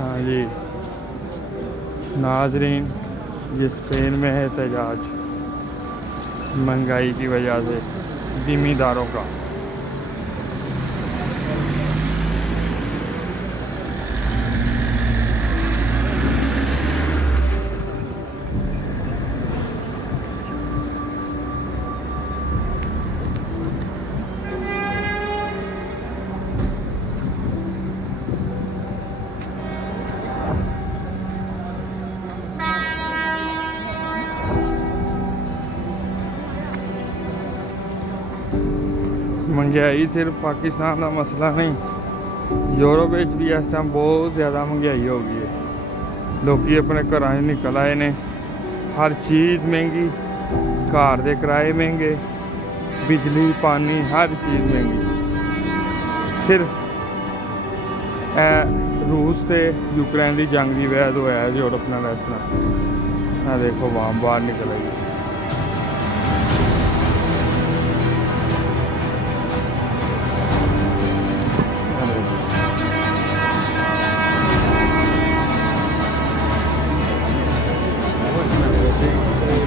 हाँ जी नाजरीन, ये स्पेन में है एहतजाज महंगाई की वजह से ज़िम्मेदारों का। महंगाई सिर्फ पाकिस्तान का मसला नहीं, यूरोप में भी इस टाइम बहुत ज़्यादा महंगाई हो गई है। लोग अपने घर निकल आए ने, हर चीज़ महंगी, घर के किराए महंगे, बिजली पानी हर चीज़ महंगी। सिर्फ रूस से यूक्रेन की जंग की वजह तो है यूरोप नाल इस तरह। देखो वाम बाहर निकल आई।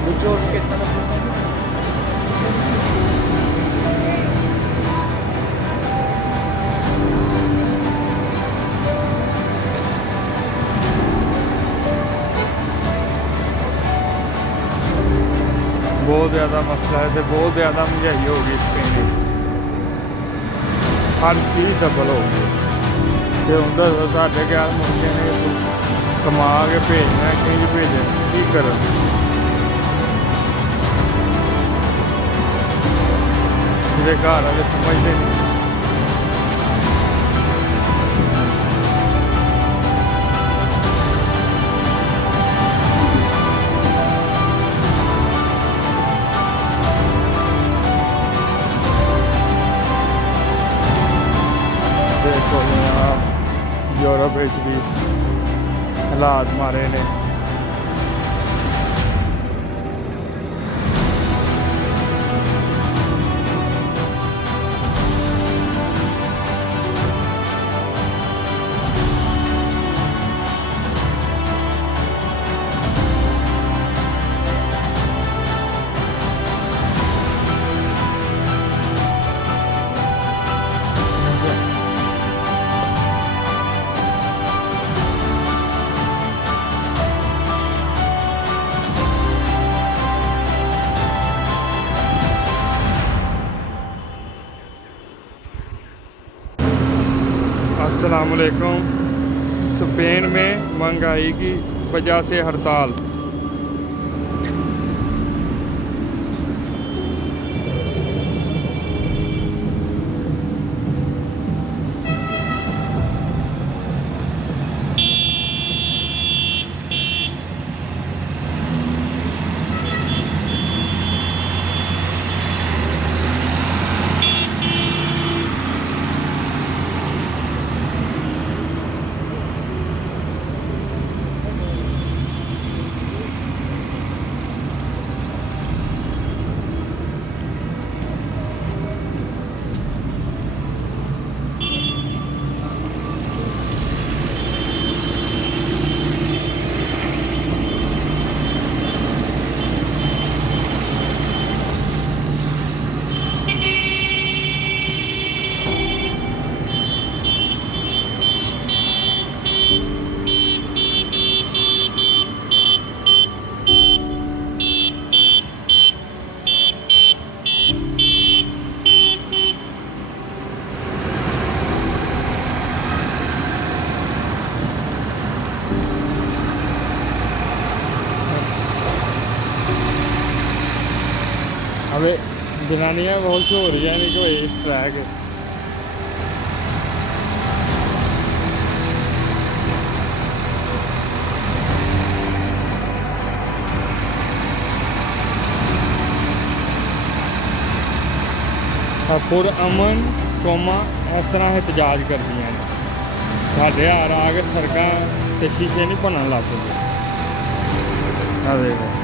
Muchos que están बहुत ज़्यादा मसला है, तो बहुत ज़्यादा महंगाई हो गई स्पेन में, हर चीज़ डबल हो गई। तो उधर साढ़े क्या मुझे ने कमा के भेजना कहीं भेजे की कर मेरे घर वाले समझते नहीं। देखो यहाँ यूरोप भी हालात मारे ने। अस्सलामुअलैकुम। स्पेन में महंगाई की वजह से हड़ताल। अब जनानियाँ बहुत हो रही हैं, नहीं कोई ट्रैक पुरअमन कौमां इस तरह एहतजाज करदियां ने। साढ़े घर आ के सड़कां ते शीशे नहीं भनन लग पे। देखो